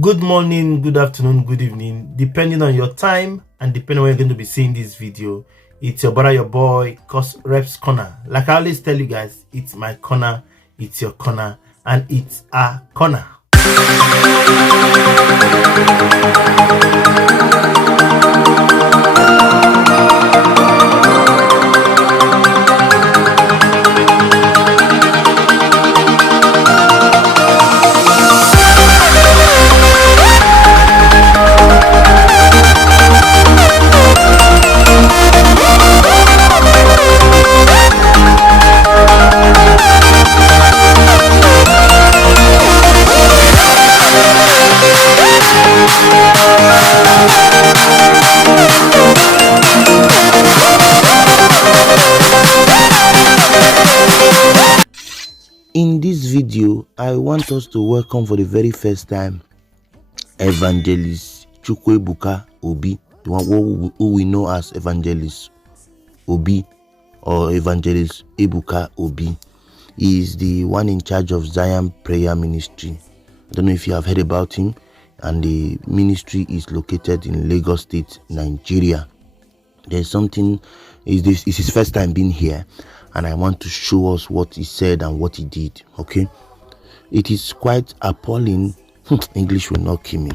Good morning, good afternoon, good evening, depending on your time and depending on when you're going to be seeing this video. It's your brother, your boy, Courserepscorner. Like I always tell you guys, it's my corner, it's your corner, and it's a corner. In this video, I want us to welcome for the very first time Evangelist Bukaobi, the one who we know as Evangelist Obi or Evangelist Bukaobi. He is the one in charge of Zion Prayer Ministry. I don't know if you have heard about him, and the ministry is located in Lagos State, Nigeria. There's something, it's his first time being here, and I want to show us what he said and what he did. Okay, it is quite appalling. English will not kill me.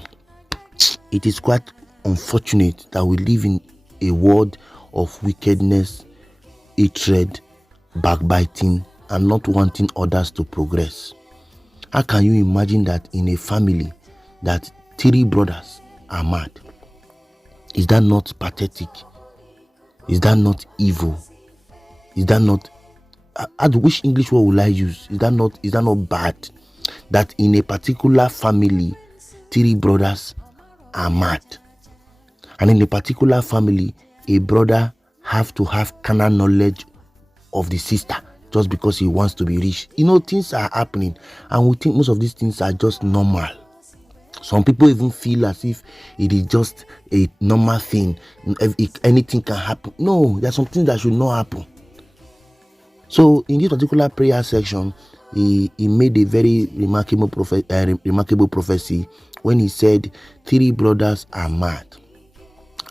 It is quite unfortunate that we live in a world of wickedness, hatred, backbiting, and not wanting others to progress. How can you imagine that in a family that 3 brothers are mad? Is that not pathetic? Is that not evil? Is that not, which English word will I use? Is that not bad? That in a particular family, 3 brothers are mad. And in a particular family, a brother have to have carnal knowledge of the sister just because he wants to be rich. You know, things are happening, and we think most of these things are just normal. Some people even feel as if it is just a normal thing. If anything can happen. No, there are some things that should not happen. So in this particular prayer section, he made a very remarkable prophecy when he said 3 brothers are mad.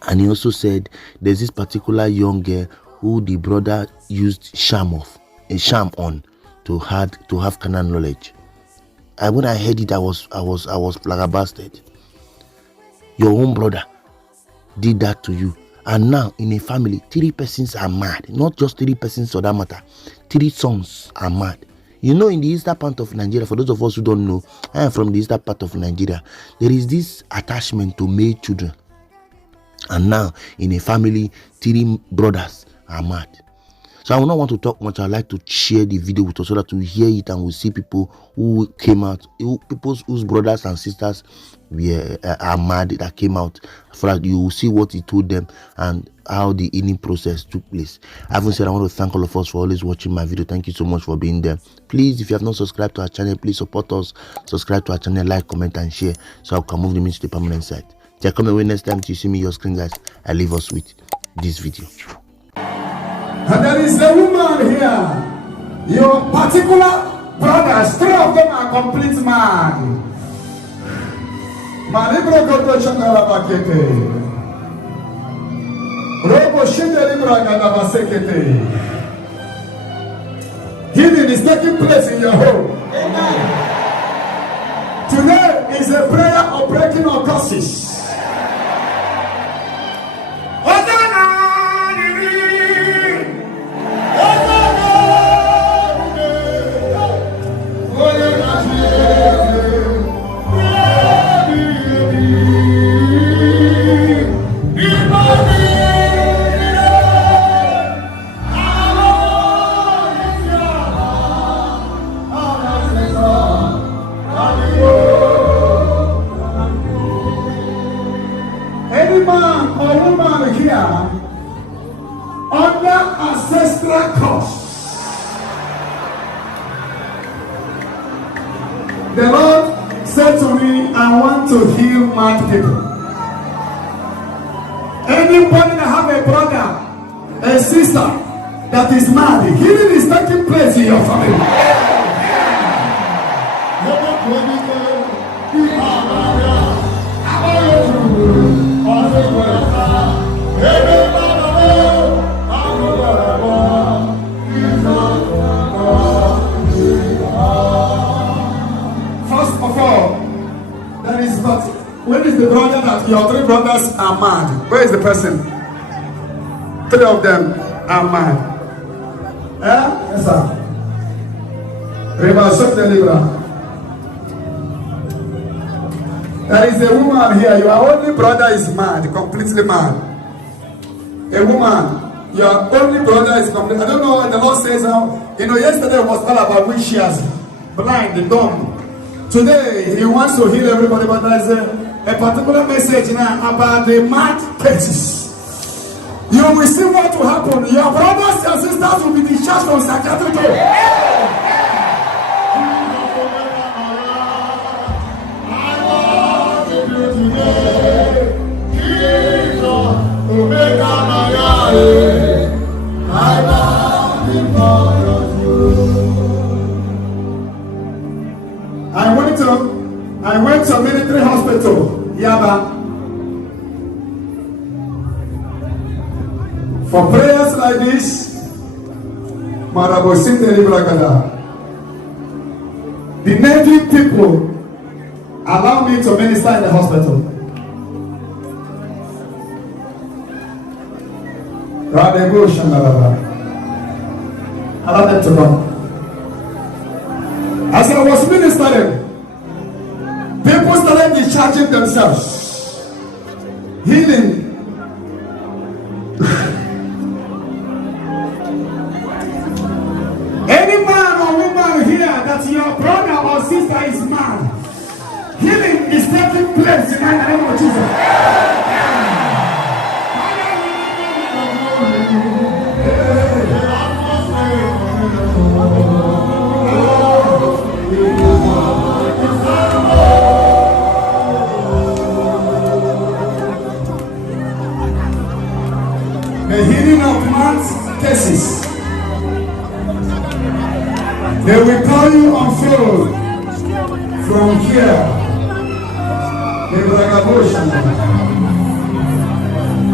And he also said there's this particular young girl who the brother used a sham on to have carnal knowledge. And when I heard it, I was flabbergasted. Your own brother did that to you. And now in a family, 3 persons are mad. Not just 3 persons for that matter. 3 sons are mad. You know, in the eastern part of Nigeria, for those of us who don't know, I am from the eastern part of Nigeria, there is this attachment to male children. And now in a family, 3 brothers are mad. So I will not want to talk much. I'd like to share the video with us so that we hear it and we see people who came out, people whose brothers and sisters are mad that came out. For that you will see what he told them and how the healing process took place. Having said, I want to thank all of us for always watching my video. Thank you so much for being there. Please, if you have not subscribed to our channel, please support us. Subscribe to our channel, like, comment, and share so I can move the ministry to the permanent site. Till I come away next time, till you see me on your screen, guys, I leave us with this video. And there is a woman here. Your particular brothers, 3 of them are complete mad. Healing is taking place in your home. Amen. Today is a prayer of breaking of curses. Any man or woman here under ancestral curse, the Lord said to me, I want to heal mad people. Anybody that have a brother, a sister that is mad, healing is taking place in your family. First of all, there is not. When is the brother that your three brothers are mad? Where is the person? Three of them are mad. Yes, sir. There is a woman here. Your only brother is mad, completely mad. A woman, your only brother is completely. I don't know what the Lord says now. You know, yesterday was all about witches, blind, the dumb. Today, He wants to heal everybody, but there's a particular message now about the mad cases. You will see what will happen. Your brothers and sisters will be discharged from psychiatric care. I went to a military hospital, Yaba, for prayers like this. The native people allow me to minister in the hospital. Allow them to come. As I was ministering, people started discharging themselves, healing. Any man or woman here that your brother or sister is mad, healing is taking place in the name of Jesus. The healing of man's cases. They will call you on phone from here.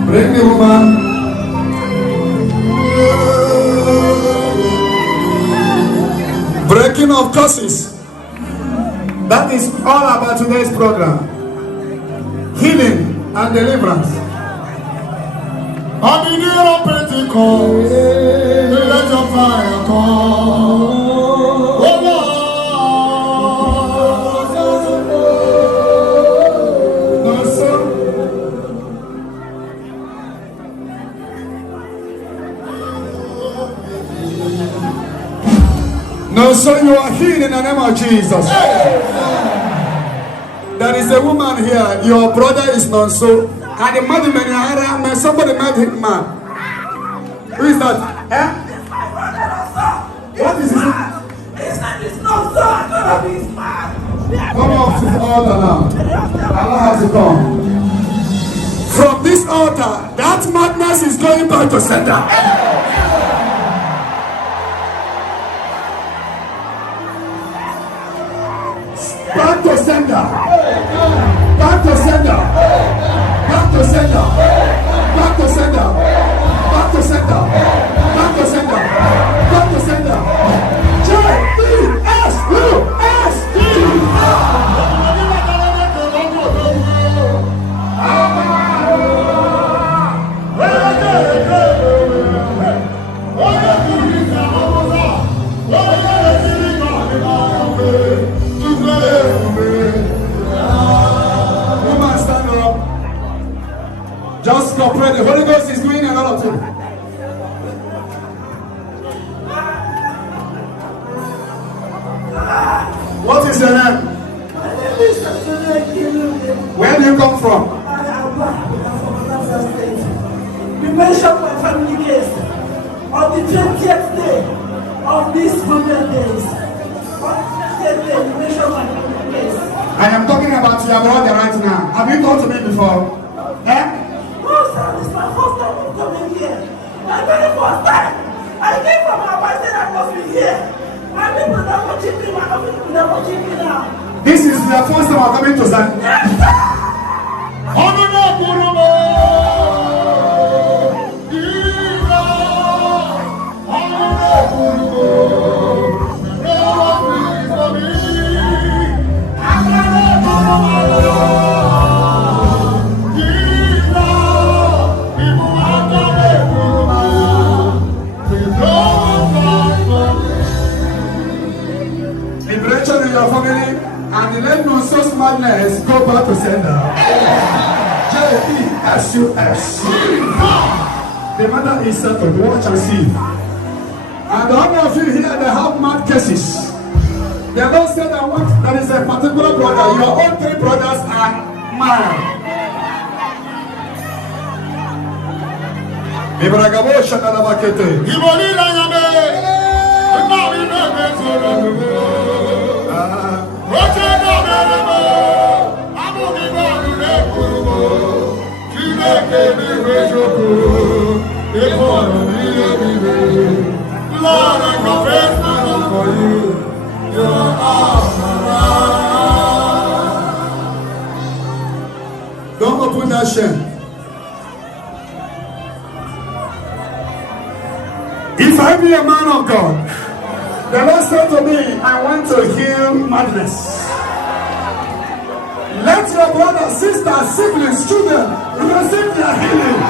Bring the woman. Breaking of curses. That is all about today's program. Healing and deliverance. On the day of Pentecost, let your fire come. Oh Lord, no son. No son, you are healed in the name of Jesus. There is a woman here. Your brother is not so. And the man, somebody met him, man. Who is that? Eh? What is his name? His name is not so. I'm gonna be smart. Come up to the altar now. Allah has to come. From this altar, that madness is going back to center. Back to center. Back to center. Back to center. Back to center. Back to center. Back to center. Back to center. J-E-S-U-S-T. Just cooperate. The Holy Ghost is doing a lot of things. What is your name? My name is Lindaikeji. Where do you come from? I am back from another state. We mentioned my family case on the 20th day of these 100 days. On the 20th day, we mentioned my family case. I am talking about your brother right now. Have you talked to me before? Eh? No, sir, this is my first time of coming here. My very first time. I came from my wife said I must be here. My people are watching me, my people are watching me now. This is the first time I'm coming to Zion. Yes, sir! go back to sender. Jessus. The matter is settled. Watch and see. And all of you here, they have mad cases. They don't say that what there is a particular brother. Your own 3 brothers are mad. Ibragabo shakala bakete. Iboli la yame. Now we know me to the Roche no meremo. Amu mi baru le kurumo. Kile kebe wejoko. Eporo mi le. Lord, I confess my love for you. You're all around. Don't open that shame. If I be a man of God, the Lord said to me, I want to heal madness. Let your brothers, sisters, siblings, children receive their healing.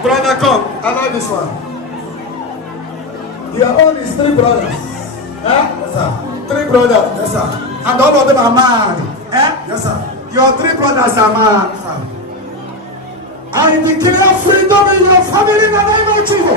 Brother, come. I like this one. Your own is 3 brothers. Yes, sir. 3 brothers. Yes, sir. And all of them are mad. Yes, sir. Your 3 brothers are mad. Yes, sir. I declare freedom in your family in the name of Jesus.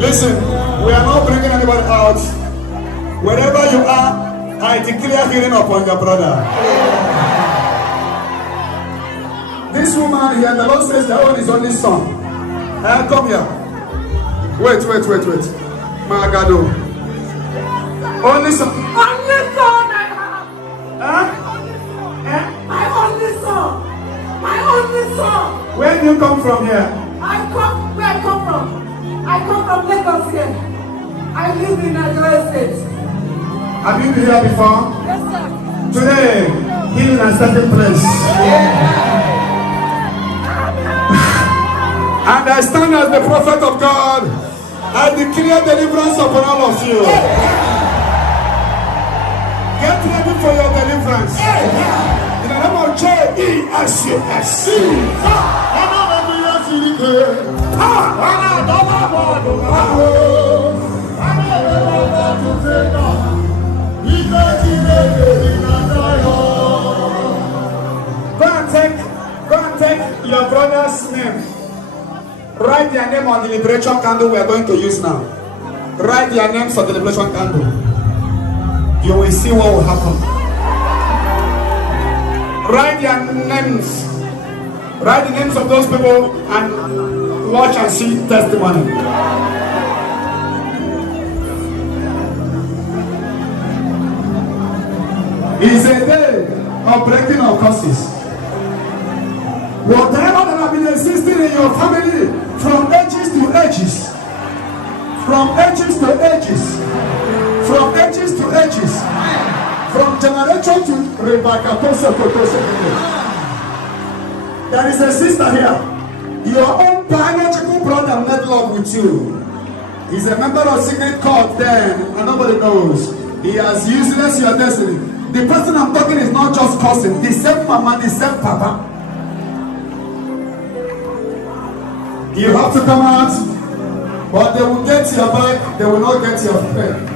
Listen, we are not bringing anybody out. Wherever you are, I declare healing upon your brother. This woman here, the Lord says that one is only son. Come here. Wait. Magado. Only son. Only son I have. My only son. My only son. Where do you come from here? Where I come from? I come from Lagos here. I live in Nigeria. Have you been here before? Yes, sir. Today, healing has taken place. And I stand as the prophet of God. I declare deliverance upon all of you. Get ready for your deliverance. In the name of J-E-S-U-S. Go and take your brother's name. Write their name on the liberation candle we are going to use now. Write their names on the liberation candle. You will see what will happen. Write their names. Write the names of those people and watch and see testimony. It's a day of breaking of curses. Whatever that have been existing in your family from ages to ages, from ages to ages, from ages to ages, from generation to Rebecca. There is a sister here. Your own biological brother made love with you. He's a member of secret cult then, and nobody knows. He has useless your destiny. The person I'm talking is not just cousin, the same mama, the same papa. You have to come out, but they will get your back, they will not get your friend.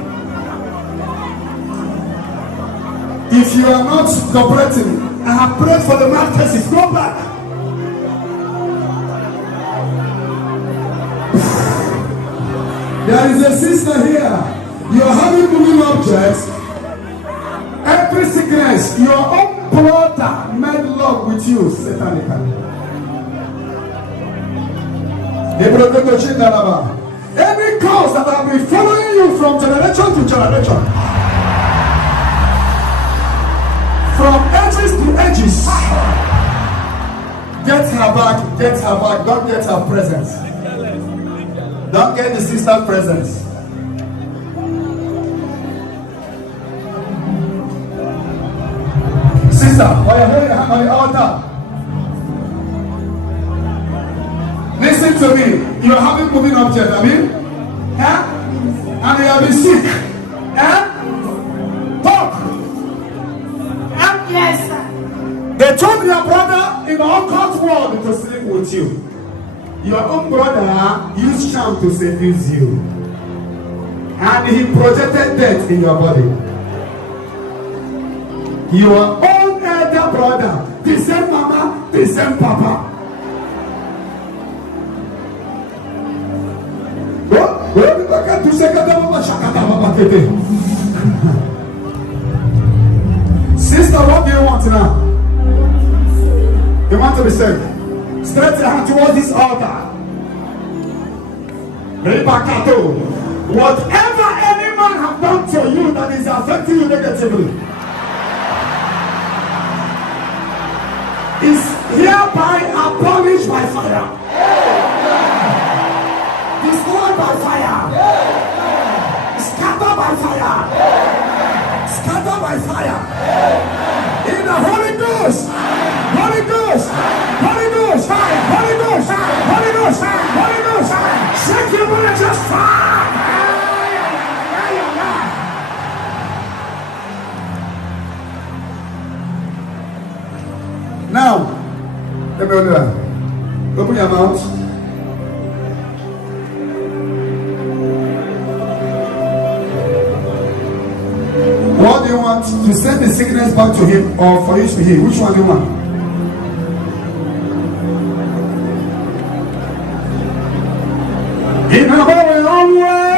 If you are not cooperating, I have prayed for the mad cases, go back. There is a sister here. You are having moving objects. Every sickness, your own brother made love with you, satanically. Any cause that have been following you from generation to generation, from ages to ages, get her back, don't get her presence. Don't get the sister's presence. Sister, while you're holding your hand on the altar, listen to me. You are having moving object, I mean? Huh? And you have been sick. Huh? Talk. Yes, sir. They told your brother in the occult world to sleep with you. Your own brother used charm to seduce you. And he projected death in your body. Your own elder brother, the same mama, the same papa. Sister, what do you want now? You want to be saved? Stretch your hand towards this altar. Whatever any man have done to you that is affecting you negatively is hereby abolished by fire. Destroyed by fire. Scattered by fire. Scattered by fire. In the Holy Ghost. Holy Ghost. Holy Ghost. Holy Ghost. Holy Ghost. Holy Ghost. Shake your body just fire. Now, let me open your mouth. What do you want? To send the sickness back to him or for you to heal? Which one do you want? In a very long way.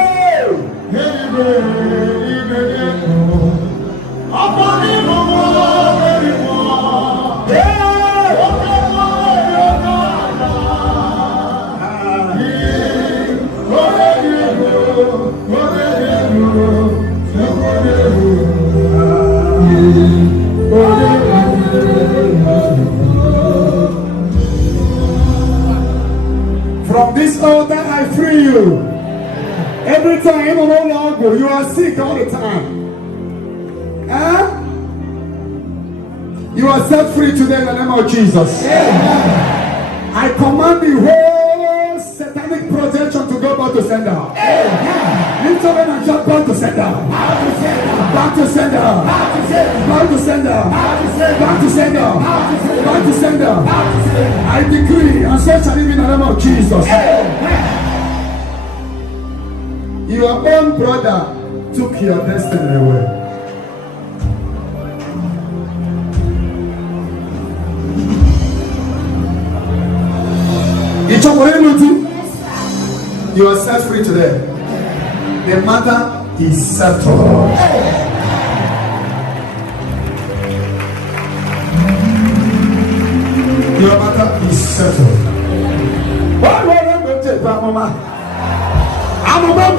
From this altar, I free you. Every time, no longer, you are sick all the time. Huh? You are set free today in the name of Jesus. I command the whole satanic projection to go back to sender. Lift up and jump back to sender. Back to sender. Back to sender. Back to sender. Back to sender. I decree and so shall it be in the name of Jesus. Your own brother took your destiny away. You are set free today. The matter is settled. Your matter is settled. What will I go to Mama? I'm a man.